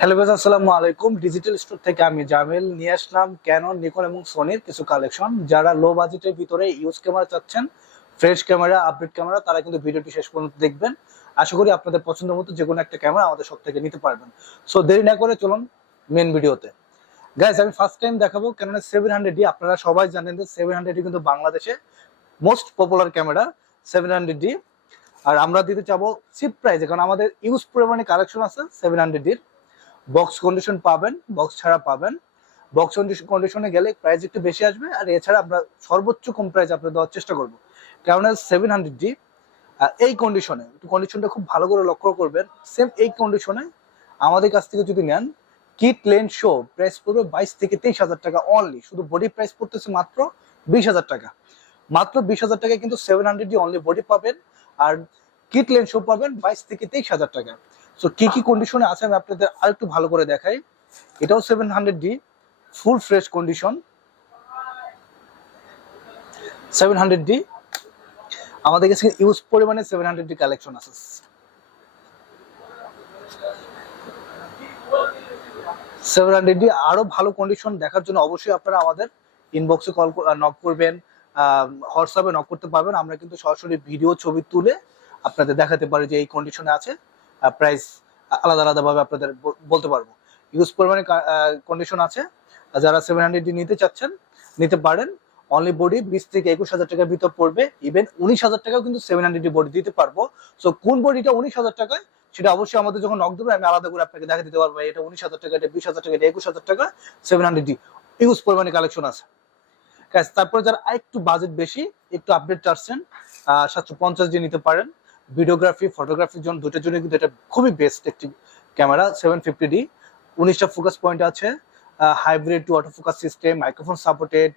Hello guys, আসসালামু আলাইকুম। Digital store থেকে আমি জামিল নিয়ে আসলাম ক্যানন, নিকন এবং সোনির কিছু কালেকশন। যারা লো বাজেটের ভিতরে ইউজ ক্যামেরা চাচ্ছেন, ফ্রেশ ক্যামেরা, আপডেট ক্যামেরা, তারা কিন্তু ভিডিওটি শেষ পর্যন্ত দেখবেন। আশা করি আপনাদের পছন্দ মতো যে কোনো একটা ক্যামেরা আমাদের সব থেকে নিতে পারবেন। সো দেরি না করে চলুন মেন ভিডিওতে। গাইস, আমি ফার্স্ট টাইম দেখাবো ক্যানন 700D। আপনারা সবাই জানেন যে 700D কিন্তু বাংলাদেশে মোস্ট পপুলার ক্যামেরা 700D। আর আমরা দিতে চাবো চিপ প্রাইসে, কারণ আমাদের ইউজ পরিমাণে কালেকশন আছে 700D। বক্স কন্ডিশন পাবেন, বক্স ছাড়া পাবেন। বক্স কন্ডিশনে গেলে প্রাইস একটু বেশি আসবে, আর এছাড়া আমরা সর্বোচ্চ কম প্রাইস আপনাদের দেওয়ার চেষ্টা করবো। কারণ 700D এই কন্ডিশনে, একটু কন্ডিশনটা খুব ভালো করে লক্ষ্য করবেন। সেম এই কন্ডিশনে আমাদের কাছ থেকে যদি নেন, কিট লেন্স শো প্রাইস পড়বে 22 থেকে 23 হাজার টাকা অনলি। শুধু বডি প্রাইস পড়তেছে মাত্র 20 হাজার টাকা। মাত্র 20 হাজার টাকায় কিন্তু 700D অনলি বডি পাবেন, আর কিট লেন্স শো পাবেন 22 থেকে 23 হাজার টাকা। সো কি কি কন্ডিশনে আছে আমি আপনাদের আরেকটু ভালো করে দেখাই। এটাও 700D, ফুল ফ্রেশ কন্ডিশন 700D। আমাদের কাছে ইউজ পরিমাণে 700D কালেকশন আছে। সেভেন হান্ড্রেড ডি আরো ভালো কন্ডিশন দেখার জন্য অবশ্যই আপনারা আমাদের ইনবক্সে নক করবেন, হোয়াটসঅ্যাপে নক করতে পারবেন। আমরা কিন্তু সরাসরি ভিডিও ছবি তুলে আপনাদের দেখাতে পারি যে এই কন্ডিশনে আছে। প্রাইস আলাদা আলাদা ভাবে আপনাদের বলতে পারবো। ইউজ পরিমাণে কন্ডিশন আছে। যারা 700D নিতে চাচ্ছেন নিতে পারেন। অনলি বডি 20 থেকে 21 হাজার টাকার ভিতর পড়বে। ইভেন 19 হাজার টাকাও কিন্তু 700D বডি দিতে পারবো। সো কোন বডিটা 19 হাজার টাকায়, সেটা অবশ্যই আমাদের যখন নক দেবে আমি আলাদা করে আপনাকে দেখা দিতে পারবো। এটা 19 হাজার টাকা, এটা 20 হাজার টাকা, এটা 21 হাজার টাকা। 700D ইউজ পরিমাণে কালেকশন আছে। তারপরে যারা একটু বাজেট বেশি, একটু আপডেট চাচ্ছেন, 750D নিতে পারেন। ভিডিওগ্রাফি, ফটোগ্রাফির জন্য দুটোর জন্য কিন্তু এটা খুবই বেস্ট একটি ক্যামেরা 750D। 19টা ফোকাস পয়েন্ট আছে, hybrid two auto focus system, microphone supported,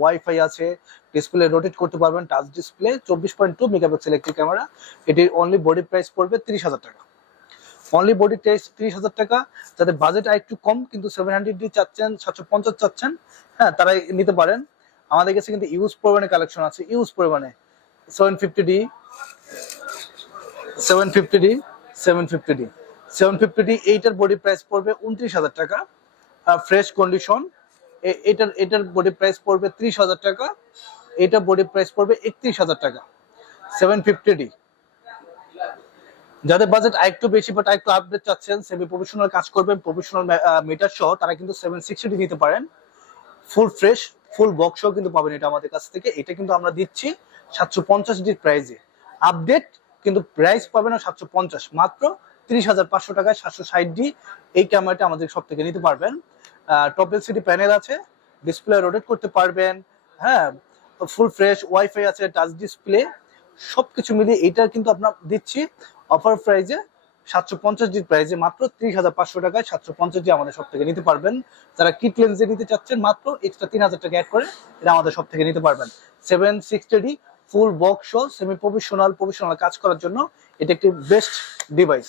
wifi আছে, ডিসপ্লে রোটেট করতে পারবেন, টাচ ডিসপ্লে, 24.2 মেগাপিক্সেল একটি ক্যামেরা। এটির অনলি বডি প্রাইস পড়বে 30 হাজার টাকা। অনলি বডি প্রাইস 30 হাজার টাকা। যাদের বাজেট আর একটু কম কিন্তু 700D চাচ্ছেন, 750 চাচ্ছেন, হ্যাঁ তারা নিতে পারেন। আমাদের কাছে কিন্তু ইউজ পরিমাণে কালেকশন আছে, ইউজ পরিমাণে 750D, 750D, 750D, 750D। এইটার বডি প্রাইস পড়বে 29 হাজার টাকা, ফ্রেশ কন্ডিশন। এটার বডি প্রাইস পড়বে 30 হাজার টাকা। এটার বডি প্রাইস পড়বে 31 হাজার টাকা। 750D। যাদের বাজেট আরেকটু বেশি বাট আরেকটু আপডেট চাচ্ছেন, সেমি প্রফেশনাল কাজ করবেন, প্রফেশনাল মিটার সহ, তারা কিন্তু 760D নিতে পারেন। ফুল ফ্রেশ, ফুল বক্স সহ কিন্তু পাবেন এটা আমাদের কাছ থেকে। এটা কিন্তু আমরা দিচ্ছি 750D প্রাইসে। আপডেট কিন্তু প্রাইস পাবেন না 750, মাত্র 30,500 টাকায় 760D এই ক্যামেরাটা আমাদের সব থেকে নিতে পারবেন। টপ এলসিডি প্যানেল আছে, ডিসপ্লে রোটেট করতে পারবেন, হ্যাঁ, ফুল ফ্রেশ, ওয়াইফাই আছে, টাচ ডিসপ্লে, সবকিছু মিলিয়ে এটা কিন্তু আপনার দিচ্ছি অফার প্রাইজে 750D প্রাইজে, মাত্র 30,500 টাকায় 750D আমাদের সব থেকে নিতে পারবেন। যারা কিট লেন্সে নিতে চাচ্ছেন মাত্র এক্সট্রা 3,000 টাকা অ্যাড করে এটা আমাদের সব থেকে নিতে পারবেন। 760D full box show, semi professional কাজ করার জন্য এটা একটি বেস্ট ডিভাইস।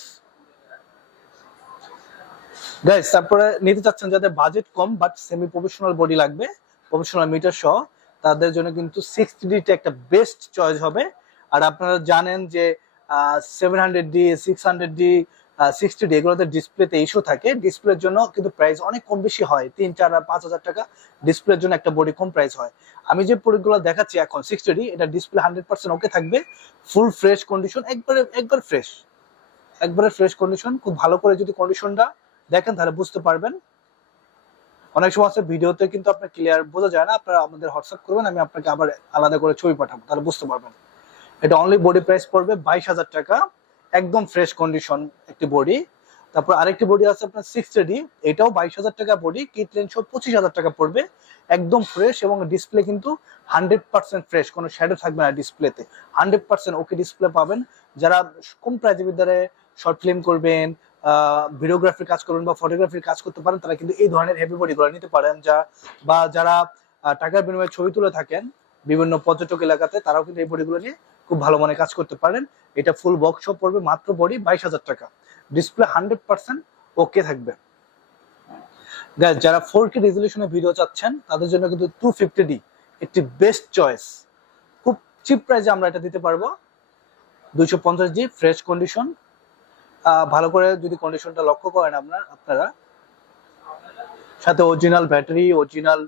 গাইস, তারপরে নিতে চাচ্ছেন যাদের budget com but semi professional body লাগবে, প্রফেশনাল মিটার সহ, তাদের জন্য কিন্তু 60D একটা বেস্ট চয়েস হবে। আর আপনারা জানেন যে 700D, 600D, 60D এগুলোতে ডিসপ্লেতে ইস্যু থাকে। ডিসপ্লের জন্য কিন্তু প্রাইস অনেক কম বেশি হয়, 3, 4 আর 5 হাজার টাকা ডিসপ্লের জন্য একটা বডি কম প্রাইস হয়। আমি যে প্রোডাক্টগুলো দেখাচ্ছি এখন 60D, এটা ডিসপ্লে 100% ওকে থাকবে, ফুল ফ্রেশ কন্ডিশন, একবারে ফ্রেশ কন্ডিশন। খুব ভালো করে যদি কন্ডিশনটা দেখেন তাহলে বুঝতে পারবেন। অনেক সময় আছে ভিডিওতে কিন্তু আপনার ক্লিয়ার বোঝা যায় না, আপনারা আমাদের হোয়াটসঅ্যাপ করবেন, আমি আপনাকে আবার আলাদা করে ছবি পাঠাবো, তাহলে বুঝতে পারবেন। এটা অনলি বডি প্রাইস পড়বে 22,000 টাকা, একদম ফ্রেশ কন্ডিশন একটি বডি। তারপর আরেকটি বডি আছে আপনার 60D, এটাও 22,000 টাকা বডি, কিট লেন্স 25,000 টাকা পড়বে, একদম ফ্রেশ এবং ডিসপ্লে কিন্তু 100% ফ্রেশ, কোনো শ্যাডো থাকবে না ডিসপ্লেতে, 100% ওকে ডিসপ্লে পাবেন। যারা কম প্রাইজের ভিতরে শর্ট ফিল্ম করবেন, ভিডিওগ্রাফির কাজ করবেন বা ফটোগ্রাফির কাজ করতে পারেন, তারা কিন্তু এই ধরনের হেভি বডিগুলো নিতে পারেন। বা যারা টাকার বিনিময়ে ছবি তুলে থাকেন বিভিন্ন পর্যটক এলাকাতে, তারাও কিন্তু এই বডিগুলো নিয়ে খুব ভালো মানে কাজ করতে পারেন। এটা ফুল বক্স সহ পড়বে মাত্র বডি 22,000 টাকা, ডিসপ্লে 100% ওকে থাকবে। গাইস, যারা 4K রেজলিউশনে ভিডিও চাচ্ছেন তাদের জন্য কিন্তু 250D একটি বেস্ট চয়েস। খুব চিপ প্রাইসে আমরা এটা দিতে পারবো। 250G ফ্রেশ কন্ডিশন, ভালো করে যদি কন্ডিশনটা লক্ষ্য করেন আপনারা সাথে অরিজিনাল ব্যাটারি, অরিজিনাল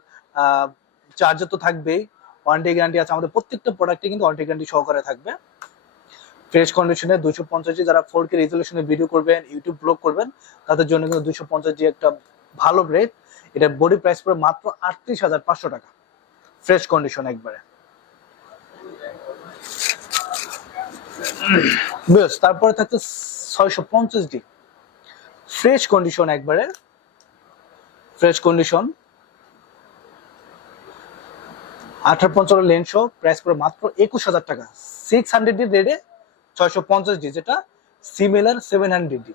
চার্জার তো থাকবেই, ওয়ারেন্টি গ্যারান্টি আছে। আমাদের প্রত্যেকটা প্রোডাক্টে কিন্তু ওয়ারেন্টি গ্যারান্টি সহকারে থাকবে। ফ্রেশ কন্ডিশনে 250G, যারা 4K রেজলিউশনে ভিডিও করবেন, ইউটিউব ব্লগ করবেন, তাদের জন্য কিন্তু 250G একটা ভালো রেট। এটা বডি প্রাইস পড়ে মাত্র 38,500 টাকা, ফ্রেশ কন্ডিশন একবারে। বেশ, তারপরে থাকছে 650D, ফ্রেশ কন্ডিশন একবারে, ফ্রেশ কন্ডিশন 1855 লেন্স সহ, প্রাইস পড়ে মাত্র 21,000 টাকা। 600D রেডে 650D, যেটা similar 700D,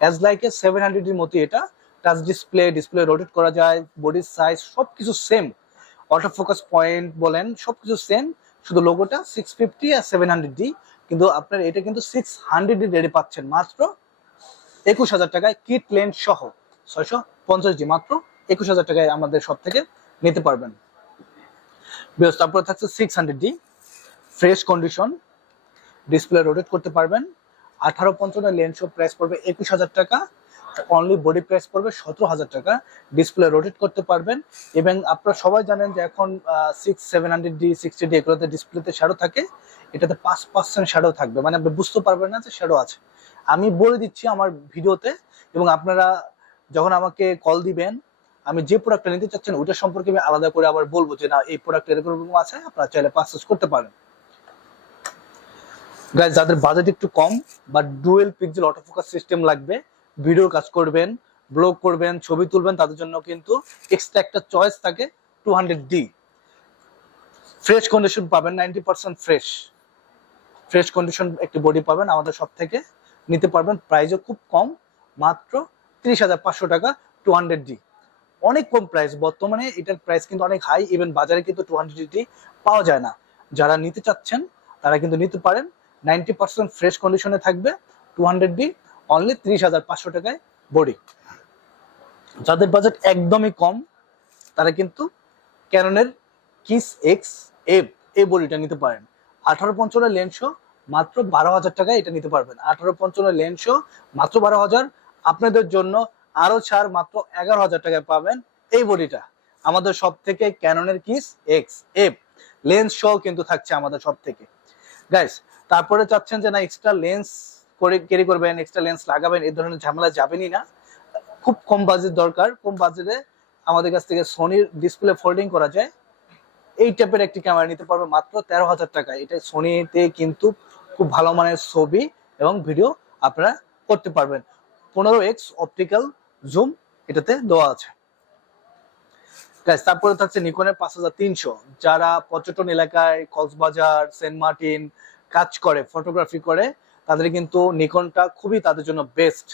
as like a 700D মতো। এটা টাচ ডিসপ্লে রোটেট করা যায়, বডির সাইজ সবকিছু সেম, অটো ফোকাস পয়েন্ট বলেন সবকিছু সেম, শুধু লোগোটা 650 আর 700D। কিন্তু আপনার এটা কিন্তু 600D রেডি পাচ্ছেন মাত্র 21,000 টাকায়, কিট লেন্স সহ 650D মাত্র 21,000 টাকায় আমাদের সব থেকে নিতে পারবেন। বেশ, তারপরে থাকছে 600D, fresh condition, display rotate করতে পারবেন। 1855 লেন্স সহ, প্রাইস পড়বে 21,000 টাকা, অনলি বডি প্রাইস পড়বে 17,000 টাকা। ডিসপ্লে রোটেট করতে পারবেন। এবং আপনারা সবাই জানেন যে এখন 700D 60D এগুলোতে ডিসপ্লেতে শ্যাডো থাকে, এটাতে 5% শ্যাডো থাকবে, মানে আপনি বুঝতে পারবেন না যে শ্যাডো আছে। আমি বলে দিচ্ছি আমার ভিডিওতে, এবং আপনারা যখন আমাকে কল দিবেন, আমি যে প্রোডাক্টটা নিতে চাচ্ছেন ওইটা সম্পর্কে আমি আলাদা করে আবার বলবো যে না এই প্রোডাক্ট এরকম আছে, আপনারা চাইলে পারচেজ করতে পারেন। গাইস, যাদের বাজেট একটু কম বা ডুয়েল পিক্সেল অটোফোকাস সিস্টেম লাগবে, ভিডিওর কাজ করবেন, ব্লগ করবেন, ছবি তুলবেন, তাদের জন্য কিন্তু এক্সট্রা একটা চয়েস থাকে 200D। ফ্রেশ কন্ডিশন পাবেন, 90% ফ্রেশ কন্ডিশন একটি বডি পাবেন আমাদের সব থেকে নিতে পারবেন। প্রাইসও খুব কম, মাত্র 30,500 টাকা 200D। অনেক কম প্রাইস, বর্তমানে এটার প্রাইস কিন্তু অনেক হাই, ইভেন বাজারে কিন্তু 200D পাওয়া যায় না। যারা নিতে চাচ্ছেন তারা কিন্তু নিতে পারেন, 90% ফ্রেশ কন্ডিশনে থাকবে, 200D, অনলি 30,500 টাকায় বডি। যাদের বাজেট একদমই কম তারা কিন্তু ক্যাননের কিস এক্স এফ এই বডিটা নিতে পারেন। 1855 লেন্স মাত্র 12,000 টাকায় এটা নিতে পারবেন। 1855 লেন্স মাত্র 12,000, আপনাদের জন্য আরো ছাড়, মাত্র 11,000 টাকায় পাবেন এই বডিটা আমাদের সব থেকে। ক্যাননের কিস এক্স এফ লেন্স সহ কিন্তু থাকছে আমাদের সব থেকে। গাইস, তারপরে চাচ্ছেন যে না এক্সট্রা লেন্স করে ক্যারি করবেন, এক্সট্রা লেন্স লাগাবেন, এই ধরনের ঝামেলা যাবেনই না। খুব কম বাজেট দরকার, কম বাজেটে আমাদের কাছ থেকে সোনির ডিসপ্লে ফোল্ডিং করা যায় এই টাইপের একটি ক্যামেরা নিতে পারবে মাত্র 13,000 টাকায়। এটা সোনিতে কিন্তু খুব ভালো মানের ছবি এবং ভিডিও আপনারা করতে পারবেন। 15x অপটিক্যাল জুম এটাতে দেওয়া আছে। তারপরে থাকছে নিকনের 5300, যারা পর্যটন এলাকায়, কক্সবাজার, সেন্ট মার্টিন কাজ করে, ফটোগ্রাফি করে, তাদের কিন্তু নিকনটা খুবই তাদের জন্য বেস্ট।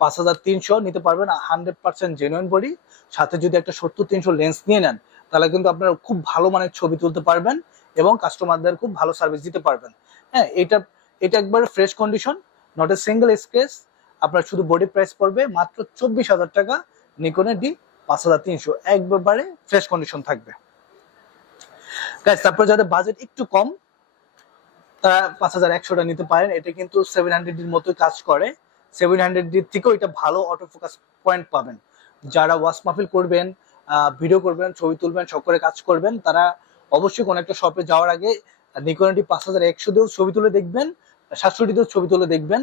5300 নিতে পারবেন, 100% জেনুইন বডি, সাথে যদি একটা 70-300 লেন্স নিয়ে নেন তাহলে কিন্তু আপনারা খুব ভালো মানের ছবি তুলতে পারবেন এবং কাস্টমারদের খুব ভালো সার্ভিস দিতে পারবেন। হ্যাঁ, এটা একবারে fresh condition, not a single scratch. আপনার শুধু বডি প্রাইস পড়বে মাত্র 24,000 টাকা, নিকনের ডি 5300, একবারে ফ্রেশ কন্ডিশন থাকবে। গাইস, তারপর যাদের বাজেট একটু কম তারা 5100টা নিতে পারেন। এটা কিন্তু 700D এর মতো কাজ করে, 700D থেকেও এটা ভালো অটো ফোকাস পয়েন্ট পাবেন। যারা ওয়াশ মাহফিল করবেন, ভিডিও করবেন, ছবি তুলবেন, সব করে কাজ করবেন, তারা অবশ্যই কোনো একটা শপে যাওয়ার আগে নিকন ডি 5100 দিয়েও ছবি তুলে দেখবেন, 700D দিয়েও ছবি তুলে দেখবেন।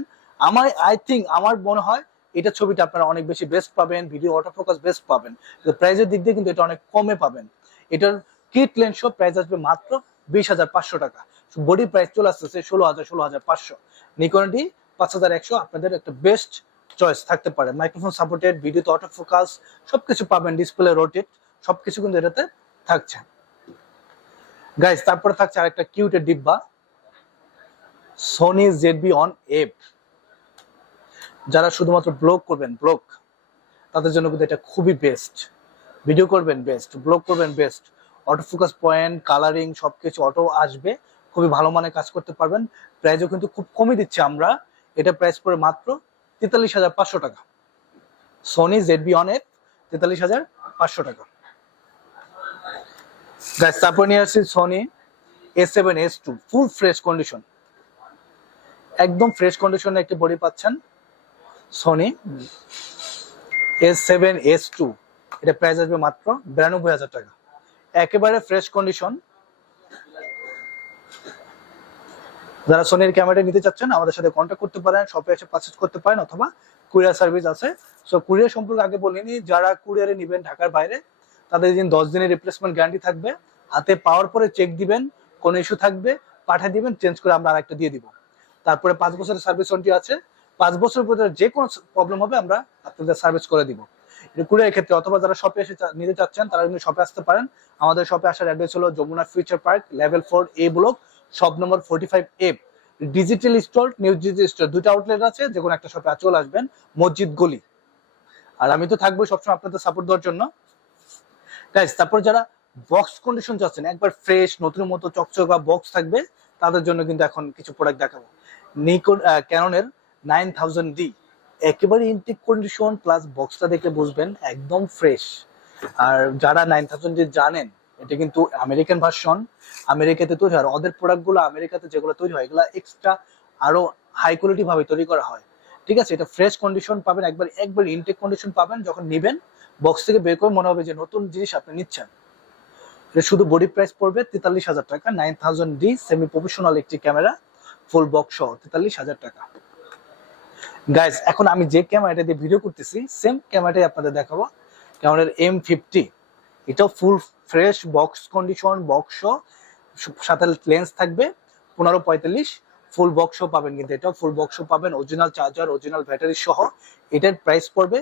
আমার মনে হয় এটা ছবিটা আপনারা অনেক বেশি বেস্ট পাবেন, ভিডিও অটো ফোকাস বেস্ট পাবেন। প্রাইসের দিক দিয়ে কিন্তু এটা অনেক কমে পাবেন। এটার কিট লেন্স সহ প্রাইস আসবে মাত্র 20,500 টাকা। বডি প্রাইস চলে আসতেছে 16,500। নিকন ডি 5100 আপনাদের একটা বেস্ট চয়েস থাকতে পারে। মাইক্রোফোন সাপোর্টেড, ভিডিওতে অটো ফোকাস সবকিছু পাবেন, ডিসপ্লে রোটেট সবকিছু কিন্তু এটাতে থাকছে। গাইস, তারপরে থাকছে আরেকটা কিউটের ডিব্বা, সোনি ZV-ON-F। যারা শুধুমাত্র ব্লগ করবেন, ব্লগ, তাদের জন্য কিন্তু এটা খুবই বেস্ট। ভিডিও করবেন বেস্ট, ব্লগ করবেন best, auto focus point, colouring সবকিছু অটো আসবে, খুবই ভালো মানের কাজ করতে পারবেন। প্রাইসও কিন্তু খুব কমই দিচ্ছি আমরা, এটা প্রাইস পড়ে মাত্র 43,500 টাকা। সোনি ZV-ON-F 43,500 টাকা। গাইস, তারপর নিয়ে আসছি Sony A7S II, full fresh condition, একদম ফ্রেশ কন্ডিশনে একটি বডি পাচ্ছেন। সোনি A7S2, এটা প্রাইস আসবে মাত্র 92,000 টাকা, একেবারে ফ্রেশ কন্ডিশন। যারা সোনির ক্যামেরা নিতে চাচ্ছেন আমাদের সাথে কন্ট্যাক্ট করতে পারেন, শপে এসে পারচেজ করতে পারেন, অথবা কুরিয়ার সার্ভিস আছে। সো কুরিয়ার সম্পর্কে আগে বলিনি, যারা কুরিয়ারে নেবেন ঢাকার বাইরে তাদের দিন 10 দিনের রিপ্লেসমেন্ট গ্যারান্টি থাকবে, হাতে পাওয়ার পরে চেক দিবেন, কোনো ইস্যু থাকবে পাঠিয়ে দিবেন, চেঞ্জ করে আমরা আরেকটা দিয়ে দিব। তারপরে 5 বছরের সার্ভিস ওয়ারেন্টি আছে, 5 বছর পর্যন্ত যে কোনো প্রবলেম হবে আমরা আপনাদের সার্ভিস করে দিব কুরিয়ার ক্ষেত্রে। অথবা যারা শপে এসে নিতে চাচ্ছেন তারা কিন্তু শপে আসতে পারেন। আমাদের শপে আসার অ্যাড্রেস হলো Jamuna future park, level 4A block, shop number 45A। Digital store, new digital store, দুটো আউটলেট আছে, যে কোনো একটা শপে চলে আসবেন, মসজিদ গলি। আর আমি তো থাকবো সবসময় আপনাদের সাপোর্ট দেওয়ার জন্য গাইস। তারপর যারা বক্স কন্ডিশন চাচ্ছেন, একবার ফ্রেশ নতুন মতো চকচকা বক্স থাকবে, তাদের জন্য কিন্তু এখন কিছু প্রোডাক্ট দেখাবো। নিকন ক্যাননের 9000D, একেবারে ইনটেক কন্ডিশন, প্লাস বক্সটা দেখে বুঝবেন একদম ফ্রেশ। আর যারা 9000D জানেন, এটা কিন্তু আমেরিকান ভার্সন, আমেরিকাতে তৈরি হয়। ওদের প্রোডাক্টগুলো আমেরিকাতে যেগুলো তৈরি হয় এগুলো এক্সট্রা আরো হাই কোয়ালিটি ভাবে তৈরি করা হয়, ঠিক আছে। এটা ফ্রেশ কন্ডিশন পাবেন, একবার ইনটেক কন্ডিশন পাবেন। যখন নেবেন বক্স থেকে বের করে মনে হবে যে নতুন জিনিস আপনি নিচ্ছেন। এটা শুধু বডি প্রাইস পড়বে 43,000 টাকা, 9000D সেমি প্রফেশনাল একটি ক্যামেরা, ফুল বক্স সহ 43,000 টাকা। গাইস এখন আমি যে ক্যামেরাটা দিয়ে ভিডিও করতেছি সেম ক্যামেরাটাই আপনাদের দেখাবো, ক্যামেরার M50। এটাও full fresh box condition, box সাথে লেন্স থাকবে 15-45, ফুল বক্স পাবেন। কিন্তু এটাও ফুল বক্স পাবেন, অরিজিনাল চার্জার, অরিজিনাল ব্যাটারি সহ। এটার প্রাইস পড়বে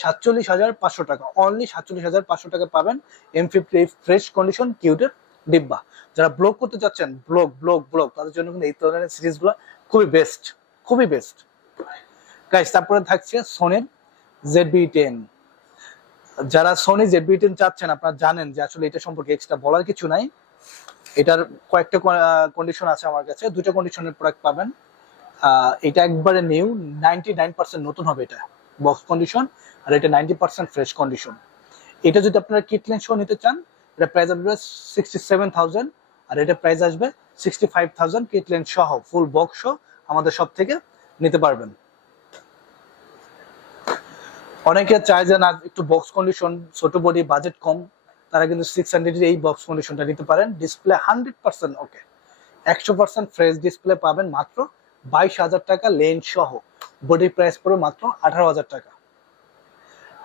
47,500 টাকা, অনলি 47,500 টাকা পাবেন M50 ফ্রেশ কন্ডিশন কিউটের ডিব্বা। যারা ব্লগ করতে চাচ্ছেন, ব্লগ তাদের জন্য কিন্তু এই ধরনের সিরিজগুলো খুবই বেস্ট, খুবই বেস্ট গাইস। তারপরে থাকছে সোনির ZV-10। যারা সোনি ZV-10 চাচ্ছেন, আপনারা জানেন যে আসলে এটা সম্পর্কে এক্সট্রা বলার কিছু নাই। এটার কয়েকটা কন্ডিশন আছে আমার কাছে, দুটো কন্ডিশনের প্রোডাক্ট পাবেন। এটা একবারে নিউ, 99% নতুন হবে এটা বক্স কন্ডিশন, আর এটা 90% ফ্রেশ কন্ডিশন। এটা যদি আপনারা কিট লেন্স সহ নিতে চান, এটা প্রাইস আসবে 67,000, আর এটা প্রাইস আসবে 65,000 কিট লেন্স সহ, ফুল বক্স সহ আমাদের সব থেকে নিতে পারবেন। অনেকে চায় যে না একটু বক্স কন্ডিশন, ছোট বডি, বাজেট কম, তারা কিন্তু 600 এই বক্স কন্ডিশনটা নিতে পারেন। ডিসপ্লে 100% ওকে, 100% ফ্রেশ ডিসপ্লে পাবেন মাত্র 22,000 টাকা লেন্স সহ। বডি প্রাইস পড়বে মাত্র 18,000 টাকা।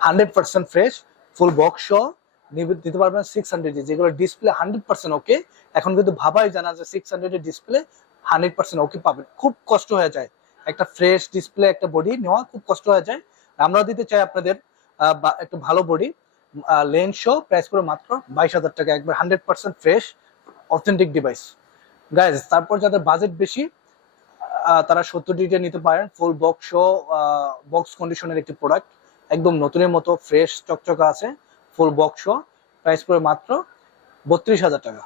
100% ফ্রেশ ফুল বক্স সহ দিতে পারবেন 600, যেগুলো ডিসপ্লে 100% ওকে। এখন কিন্তু ভাবাই জানা যে 600 এর ডিসপ্লে 100% ওকে পাবেন, খুব কষ্ট হয়ে যায়। একটা ফ্রেশ ডিসপ্লে, একটা বডি নেওয়া খুব কষ্ট হয়ে যায়। আমরা দিতে চাই আপনাদের একটা ভালো বডি, লেন্স সহ, প্রাইস করে মাত্র 22,000 টাকা, একবার 100% ফ্রেশ অথেন্টিক ডিভাইস গাইজ। তারপর যাদের বাজেট বেশি তারা 70D নিতে পারেন, ফুল বক্স সহ বক্স কন্ডিশনের একটি প্রোডাক্ট, একদম নতুনের মতো ফ্রেশ চকচকা আছে, ফুল বক্স সহ, প্রাইস করে মাত্র 32,000 টাকা।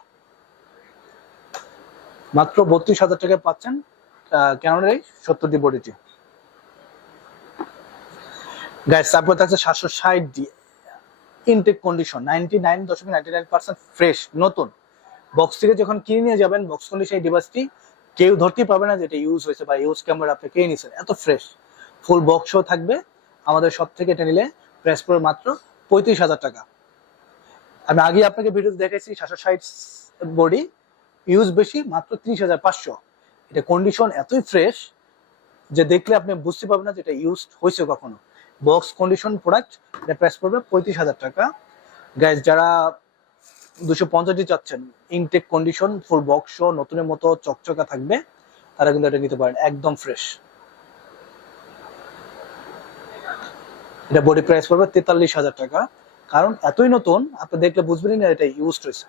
মাত্র 32,000 টাকায় পাচ্ছেন ক্যানোনের এই 70D বডিটি গাইজ। তারপর থাকছে 760D ইনটেক কন্ডিশন, 99.99% ফ্রেশ নতুন। বক্স থেকে যখন কিনে নিয়ে যাবেন বক্স কন্ডিশন এই ডিভাইসটি কেউ ধরতেই পারবে না যেটা ইউজ হয়েছে বা ইউজ ক্যামেরা আপনি কিনে নিয়েছেন, এত ফ্রেশ। ফুল বক্সও থাকবে আমাদের সব থেকে, এটা নিলে প্রাইস পড়বে মাত্র 35,000 টাকা। আমি আগে আপনাকে ভিডিও দেখাইছি 760 বডি, ইউজ বেশি, মাত্র 30,500। এটা কন্ডিশন এতই ফ্রেশ যে দেখলে আপনি বুঝতে পারবেন না যে এটা ইউজ হয়েছে কখনো। বক্স কন্ডিশন প্রোডাক্ট, এটা প্রাইস পড়বে 35,000 টাকা গাইজ। যারা 250D চাচ্ছেন, ইনটেক কন্ডিশন, ফুল বক্স নতুনের মতো চকচকা থাকবে, তারা কিন্তু এটা নিতে পারেন, একদম ফ্রেশ। এটা বডি প্রাইস পড়বে 43,000 টাকা, কারণ এতই নতুন আপনি দেখলে বুঝবেনই না এটা ইউজ হয়েছে।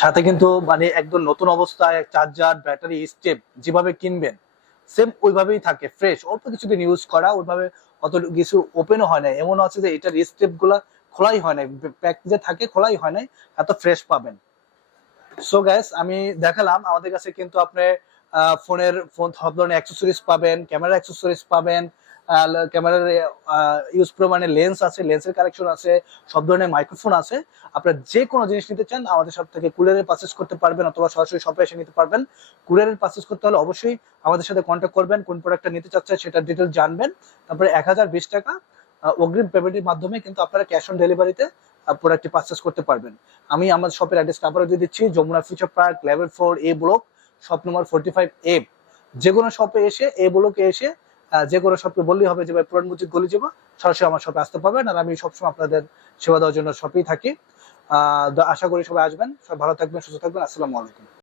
সাথে কিন্তু মানে একদম নতুন অবস্থায় চার্জার, ব্যাটারি, স্টেপ যেভাবে কিনবেন সেম ওইভাবেই থাকে, ফ্রেশ। অল্প কিছুদিন ইউজ করা, ওইভাবে অত কিছু ওপেনও হয় না, এমন আছে যে এটার স্টেপ গুলা খোলাই হয় নাই, প্যাক যে থাকে খোলাই হয় নাই, এত ফ্রেশ পাবেন। সো গাইস আমি দেখালাম, আমাদের কাছে কিন্তু আপনি ফোন সব ধরনের অ্যাক্সেসরিজ পাবেন, ক্যামেরা অ্যাক্সেসরিজ পাবেন, ক্যামেরার ইউজ প্রমাণে লেন্স আছে, লেন্সের কালেকশন আছে, সব ধরনের মাইক্রোফোন আছে। আপনারা যে কোনো জিনিস নিতে চান আমাদের সব থেকে কুরিয়ারের পারচেজ করতে পারবেন অথবা সরাসরি শপে এসে নিতে পারবেন। কুরিয়ারের পারচেজ করতে হলে অবশ্যই আমাদের সাথে কন্ট্যাক্ট করবেন, কোন প্রোডাক্টটা নিতে চাচ্ছেন সেটার ডিটেল জানবেন। তারপরে 1020 টাকা অগ্রিম পেমেন্টের মাধ্যমে কিন্তু আপনারা ক্যাশ অন ডেলিভারিতে প্রোডাক্টটি পারচেজ করতে পারবেন। আমি আমার শপের অ্যাড্রেসটা আবারও দিয়ে দিচ্ছি, Jamuna future park level 4A block, shop number 45A। যে কোনো শপে এসে এ ব্লকে এসে যে কোনো শপকে বললেই হবে যে ভাই পুরান মসজিদ গলি যাবো, সরাসরি আমার শপে আসতে পারবেন। আর আমি সবসময় আপনাদের সেবা দেওয়ার জন্য শপেই থাকি। আশা করি সবাই আসবেন, সবাই ভালো থাকবেন, সুস্থ থাকবেন। আসসালামু আলাইকুম।